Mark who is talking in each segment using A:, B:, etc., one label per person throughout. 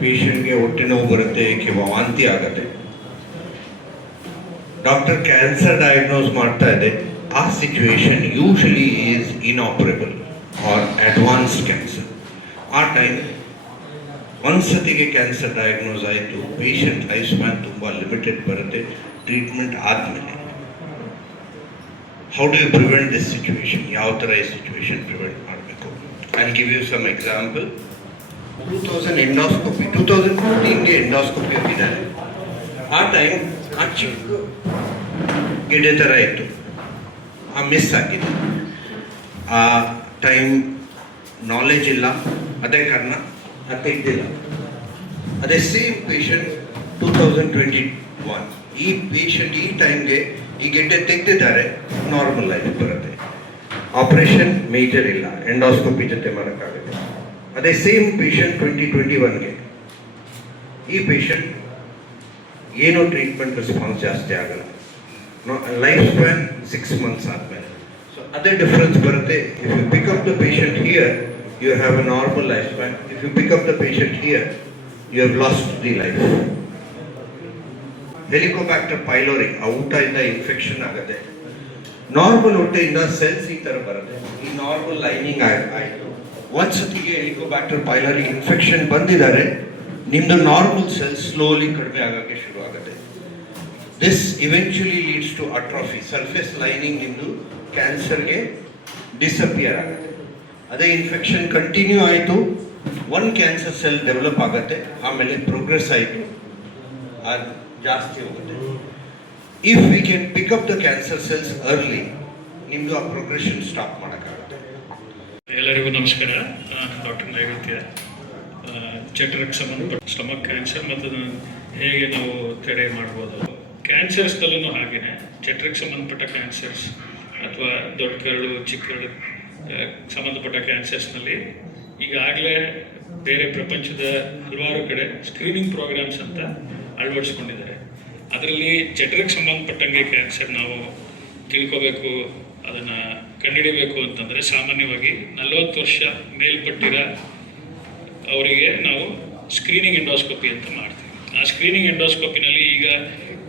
A: ಪೇಷಂಟ್ಗೆ ಹೊಟ್ಟೆ ನೋವು ಬರುತ್ತೆ ಕೆಮ್ಮ ವಾಂತಿ ಆಗುತ್ತೆ ಡಾಕ್ಟರ್ ಕ್ಯಾನ್ಸರ್ ಡಯಾಗ್ನೋಸ್ ಮಾಡ್ತಾ ಇದೆ ಆ situation usually is inoperable or advanced cancer ಆ ಟೈಮ್ ಒಂದ್ಸತಿಗೆ ಕ್ಯಾನ್ಸರ್ ಡಯಾಗ್ನೋಸ್ ಆಯಿತು ಪೇಷಂಟ್ ಲೈಫ್ ಸ್ಪ್ಯಾನ್ ತುಂಬ ಲಿಮಿಟೆಡ್ ಬರುತ್ತೆ ಟ್ರೀಟ್ಮೆಂಟ್ ಆದಮೇಲೆ how do you prevent this situation ಯಾವ ಥರ ಈ ಸಿಚುವೇಶನ್ ಪ್ರಿವೆಂಟ್ ಮಾಡಬೇಕು I give you some example two thousand endoscopy two thousand ಫೋರ್ಟೀನ್ಗೆ endoscopy ಹೋಗಿದ್ದಾರೆ ಆ ಟೈಮ್ ಆ ಚಿಕ್ಕ ಗೆಡ್ಡೆ ಥರ ಇತ್ತು. ಆ ಮಿಸ್ ಆಗಿದೆ. ಆ ಟೈಮ್ ನಾಲೆಜ್ ಇಲ್ಲ. ಅದೇ ಕಾರಣ ಅದು ತೆಗ್ದಿಲ್ಲ ಅದೇ same patient two thousand twenty one ಈ ಪೇಷಂಟ್ ಈ ಟೈಮ್ಗೆ ಈ ಗೆಡ್ಡೆ ತೆಗೆದಿದ್ದಾರೆ. ನಾರ್ಮಲ್ ಲೈಫ್ ಬರುತ್ತೆ. ಆಪರೇಷನ್ ಮೇಜರ್ ಇಲ್ಲ. ಎಂಡೋಸ್ಕೋಪಿ ಜೊತೆ ಮಾಡೋಕ್ಕಾಗುತ್ತೆ ಅದೇ ಸೇಮ್ ಪೇಷಂಟ್ ಟ್ವೆಂಟಿ ಟ್ವೆಂಟಿ ಒನ್ಗೆ ಈ ಪೇಷಂಟ್ ಏನೂ ಟ್ರೀಟ್ಮೆಂಟ್ ರೆಸ್ಪಾನ್ಸ್ ಜಾಸ್ತಿ ಆಗಲ್ಲ ಲೈಫ್ ಸ್ಪ್ಯಾನ್ ಸಿಕ್ಸ್ ಮಂತ್ಸ್ ಆದಮೇಲೆ ಸೊ ಅದೇ ಡಿಫ್ರೆನ್ಸ್ ಬರುತ್ತೆ if you pick up the patient here you have a normal life span if you pick up the patient here you have last the life Helicobacter pylori ಆ ಊಟದಿಂದ infection ಆಗುತ್ತೆ normal ಹೊಟ್ಟೆಯಿಂದ cells ಈ ಥರ ಬರುತ್ತೆ ಈ normal lining ಆಯಿತು ಒಂದ್ಸತಿಗೆ Helicobacter pylori infection ಬಂದಿದ್ದಾರೆ ನಿಮ್ಮದು ನಾರ್ಮಲ್ ಸೆಲ್ ಸ್ಲೋಲಿ ಕಡಿಮೆ ಆಗೋಕ್ಕೆ ಶುರು ಆಗುತ್ತೆ this eventually leads to atrophy surface lining ನಿಮ್ಮದು ಕ್ಯಾನ್ಸರ್ಗೆ ಡಿಸಪಿಯರ್ ಆಗುತ್ತೆ. ಅದೇ ಇನ್ಫೆಕ್ಷನ್ ಕಂಟಿನ್ಯೂ ಆಯಿತು ಒನ್ ಕ್ಯಾನ್ಸರ್ ಸೆಲ್ ಡೆವಲಪ್ ಆಗುತ್ತೆ, ಆಮೇಲೆ ಪ್ರೋಗ್ರೆಸ್ ಆಯಿತು ಅದು ಜಾಸ್ತಿ ಹೋಗುತ್ತೆ. If we can pick up the cancer cells early ನಿಮ್ಮದು ಆ ಪ್ರೋಗ್ರೆಷನ್ ಸ್ಟಾಪ್ ಮಾಡೋಕ್ಕಾಗುತ್ತೆ.
B: ಎಲ್ಲರಿಗೂ ನಮಸ್ಕಾರ. ನಾನು ಡಾಕ್ಟರ್ ನೈವೇದ್ಯ ಜಠರಕ್ಕೆ ಸಂಬಂಧಪಟ್ಟ ಸ್ಟಮಕ್ ಕ್ಯಾನ್ಸರ್ ಮತ್ತು ಹೇಗೆ ನಾವು ತಡೆ ಮಾಡ್ಬೋದು. ಕ್ಯಾನ್ಸರ್ಸ್ದಲ್ಲೂ ಹಾಗೆಯೇ ಜಠರಕ್ಕೆ ಸಂಬಂಧಪಟ್ಟ ಕ್ಯಾನ್ಸರ್ಸ್ ಅಥವಾ ದೊಡ್ಡ ಕರಳು, ಚಿಕ್ಕ ಕರಳು ಸಂಬಂಧಪಟ್ಟ ಕ್ಯಾನ್ಸರ್ಸ್ನಲ್ಲಿ ಈಗಾಗಲೇ ಬೇರೆ ಪ್ರಪಂಚದ ಹಲವಾರು ಕಡೆ ಸ್ಕ್ರೀನಿಂಗ್ ಪ್ರೋಗ್ರಾಮ್ಸ್ ಅಂತ ಅಳವಡಿಸ್ಕೊಂಡಿದ್ದಾರೆ. ಅದರಲ್ಲಿ ಜಠರಕ್ಕೆ ಸಂಬಂಧಪಟ್ಟಂಗೆ ಕ್ಯಾನ್ಸರ್ ನಾವು ತಿಳ್ಕೋಬೇಕು ಅದನ್ನು ಕಂಡುಹಿಡಿಬೇಕು ಅಂತಂದರೆ ಸಾಮಾನ್ಯವಾಗಿ ನಲವತ್ತು ವರ್ಷ ಮೇಲ್ಪಟ್ಟಿರ ಅವರಿಗೆ ನಾವು ಸ್ಕ್ರೀನಿಂಗ್ ಎಂಡೋಸ್ಕೋಪಿ ಅಂತ ಮಾಡ್ತೀವಿ. ಆ ಸ್ಕ್ರೀನಿಂಗ್ ಎಂಡೋಸ್ಕೋಪಿನಲ್ಲಿ ಈಗ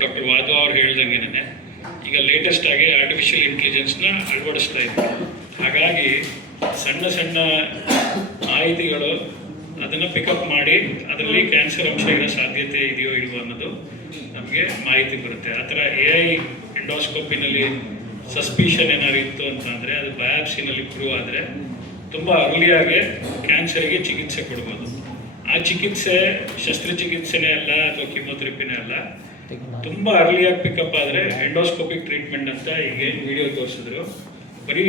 B: ಡಾಕ್ಟರ್ ವಾಧವ ಅವ್ರು ಹೇಳ್ದಂಗೆನೇ ಈಗ ಲೇಟೆಸ್ಟ್ ಆಗಿ ಆರ್ಟಿಫಿಷಿಯಲ್ ಇಂಟೆಲಿಜೆನ್ಸ್ನ ಅಳವಡಿಸ್ತಾ ಇದ್ದಾರೆ ಹಾಗಾಗಿ ಸಣ್ಣ ಸಣ್ಣ ಮಾಹಿತಿಗಳು ಅದನ್ನು ಪಿಕಪ್ ಮಾಡಿ ಅದರಲ್ಲಿ ಕ್ಯಾನ್ಸರ್ ಅಂಶ ಇರೋ ಸಾಧ್ಯತೆ ಇದೆಯೋ ಇಲ್ವೋ ಅನ್ನೋದು ನಮಗೆ ಮಾಹಿತಿ ಬರುತ್ತೆ. ಆ ಥರ ಎ ಐ ಎಂಡೋಸ್ಕೋಪಿನಲ್ಲಿ ಸಸ್ಪಿಷನ್ ಏನಾದ್ರು ಇತ್ತು ಅಂತಂದರೆ ಅದು ಬಯಾಪ್ಸಿನಲ್ಲಿ ಪ್ರೂವ್ ಆದರೆ ತುಂಬ ಅರ್ಲಿಯಾಗಿ ಕ್ಯಾನ್ಸರ್ಗೆ ಚಿಕಿತ್ಸೆ ಕೊಡ್ಬೋದು. ಆ ಚಿಕಿತ್ಸೆ ಶಸ್ತ್ರಚಿಕಿತ್ಸೆನೇ ಅಲ್ಲ ಅಥವಾ ಕಿಮೋಥೆರಪಿನೇ ಅಲ್ಲ. ತುಂಬ ಅರ್ಲಿಯಾಗಿ ಪಿಕಪ್ ಆದರೆ ಎಂಡೋಸ್ಕೋಪಿಕ್ ಟ್ರೀಟ್ಮೆಂಟ್ ಅಂತ ಈಗ ಏನು ವಿಡಿಯೋ ತೋರಿಸಿದ್ರು. ಬರೀ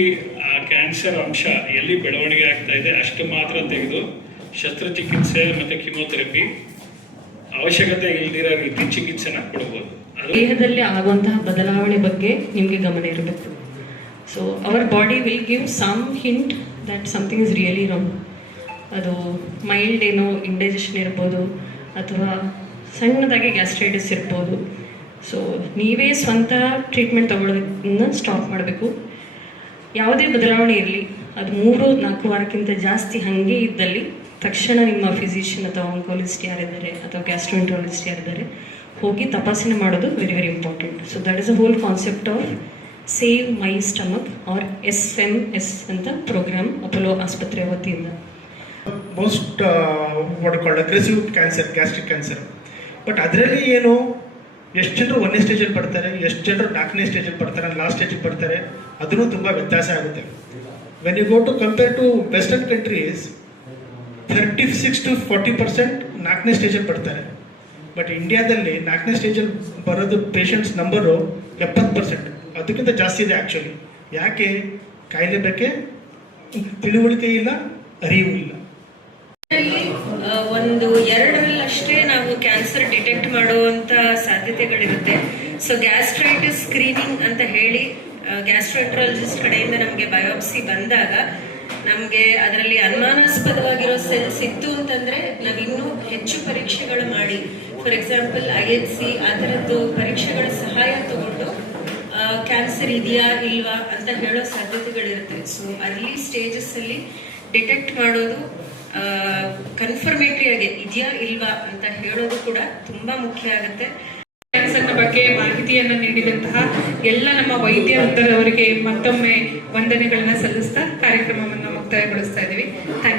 B: ಆ ಕ್ಯಾನ್ಸರ್ ಅಂಶ ಎಲ್ಲಿ ಬೆಳವಣಿಗೆ ಆಗ್ತಾ ಇದೆ ಅಷ್ಟು ಮಾತ್ರ ತೆಗೆದು ಶಸ್ತ್ರಚಿಕಿತ್ಸೆ ಮತ್ತು ಕಿಮೋಥೆರಪಿ ಅವಶ್ಯಕತೆ ಇಲ್ದಿರೋ ರೀತಿ ಚಿಕಿತ್ಸೆನ ಕೊಡ್ಬೋದು.
C: ದೇಹದಲ್ಲಿ ಆಗುವಂತಹ ಬದಲಾವಣೆ ಬಗ್ಗೆ ನಿಮಗೆ ಗಮನ ಇರಬೇಕು. So our body will give some hint that something is really wrong ಅದು ಮೈಲ್ಡ್ ಏನೋ ಇಂಡೈಜೆಷನ್ ಇರ್ಬೋದು, ಅಥವಾ ಸಣ್ಣದಾಗಿ ಗ್ಯಾಸ್ಟ್ರೈಟಿಸ್ ಇರ್ಬೋದು. ಸೊ ನೀವೇ ಸ್ವಂತ ಟ್ರೀಟ್ಮೆಂಟ್ ತಗೊಳ್ಳೋದನ್ನು ಸ್ಟಾಪ್ ಮಾಡಬೇಕು. ಯಾವುದೇ ಬದಲಾವಣೆ ಇರಲಿ, ಅದು ಮೂರು ನಾಲ್ಕು ವಾರಕ್ಕಿಂತ ಜಾಸ್ತಿ ಹಾಗೆ ಇದ್ದಲ್ಲಿ ತಕ್ಷಣ ನಿಮ್ಮ ಫಿಸಿಷಿಯನ್ ಅಥವಾ ಆಂಕಾಲಜಿಸ್ಟ್ ಯಾರಿದ್ದಾರೆ, ಅಥವಾ ಗ್ಯಾಸ್ಟ್ರೋಂಟ್ರಾಲಜಿಸ್ಟ್ ಯಾರಿದ್ದಾರೆ ಹೋಗಿ ತಪಾಸಣೆ ಮಾಡೋದು very very important so that is a whole concept of save my stomach R S M S ಅಂತ ಪ್ರೋಗ್ರಾಮ್ ಅಪೋಲೋ ಆಸ್ಪತ್ರೆ ವತಿಯಿಂದ.
D: Most aggressive cancer gastric cancer but ಅದರಲ್ಲಿ ಏನು, ಎಷ್ಟು ಜನರು ಒಂದೇ ಸ್ಟೇಜಲ್ಲಿ ಪಡ್ತಾರೆ, ಎಷ್ಟು ಜನರು ನಾಲ್ಕನೇ ಸ್ಟೇಜಲ್ಲಿ ಬರ್ತಾರೆ ಲಾಸ್ಟ್ ಸ್ಟೇಜಿಗೆ ಬರ್ತಾರೆ ಅದನ್ನು ತುಂಬ ವ್ಯತ್ಯಾಸ ಆಗುತ್ತೆ. When you go to compare to western countries thirty six to forty percent ನಾಲ್ಕನೇ ಸ್ಟೇಜಲ್ಲಿ ಬರ್ತಾರೆ ಬಟ್ ಇಂಡಿಯಾದಲ್ಲಿ ನಾಲ್ಕನೇ ಸ್ಟೇಜಲ್ಲಿ ಬರೋದು ಪೇಷಂಟ್ಸ್ ನಂಬರು ಎಪ್ಪತ್ತು ಪರ್ಸೆಂಟ್ ಅದಕ್ಕಿಂತ ಜಾಸ್ತಿ ಇದೆ ಆ್ಯಕ್ಚುಲಿ ಯಾಕೆ? ಕಾಯಿಲೆ ಬಗ್ಗೆ ತಿಳುವಳಿಕೆ ಇಲ್ಲ, ಅರಿವು ಇಲ್ಲ.
E: ಒಂದು ಎರಡರಲ್ಲಿ ಎರಡರಲ್ಲಷ್ಟೇ ನಾವು ಕ್ಯಾನ್ಸರ್ ಡಿಟೆಕ್ಟ್ ಮಾಡುವಂತ ಸಾಧ್ಯತೆಗಳಿರುತ್ತೆ. ಸೊ ಗ್ಯಾಸ್ಟ್ರೈಟಿಸ್ ಸ್ಕ್ರೀನಿಂಗ್ ಅಂತ ಹೇಳಿ ಗ್ಯಾಸ್ಟ್ರೋಟ್ರಾಲಜಿಸ್ಟ್ ಕಡೆಯಿಂದ ನಮಗೆ ಬಯೋಪ್ಸಿ ಬಂದಾಗ, ನಮಗೆ ಅದರಲ್ಲಿ ಅನುಮಾನಾಸ್ಪದವಾಗಿರೋ ಸೆಲ್ಸ್ ಇತ್ತು ಪರೀಕ್ಷೆಗಳು ಮಾಡಿ. For example I H C ಆ ಥರದ್ದು ಪರೀಕ್ಷೆಗಳ ಸಹಾಯ ತಗೊಂಡು ಕ್ಯಾನ್ಸರ್ ಇದೆಯಾ ಇಲ್ವಾ ಅಂತ ಹೇಳೋ ಸಾಧ್ಯತೆಗಳಿರುತ್ತೆ. ಸೊ ಅಲ್ಲಿ ಡಿಟೆಕ್ಟ್ ಮಾಡೋದು ಕನ್ಫರ್ಮೇಟರಿ ಆಗಿ ಇದೆಯಾ ಇಲ್ವಾ ಅಂತ ಹೇಳೋದು ಕೂಡ ತುಂಬಾ ಮುಖ್ಯ ಆಗುತ್ತೆ.
F: ಕ್ಯಾನ್ಸರ್ನ ಬಗ್ಗೆ ಮಾಹಿತಿಯನ್ನು ನೀಡಿದಂತಹ ಎಲ್ಲ ನಮ್ಮ ವೈದ್ಯ ವೃಂದದವರಿಗೆ ಮತ್ತೊಮ್ಮೆ ವಂದನೆಗಳನ್ನ ಸಲ್ಲಿಸ್ತಾ ಕಾರ್ಯಕ್ರಮವನ್ನು ಮುಕ್ತಾಯಗೊಳಿಸ್ತಾ ಇದ್ದೀವಿ. ಥ್ಯಾಂಕ್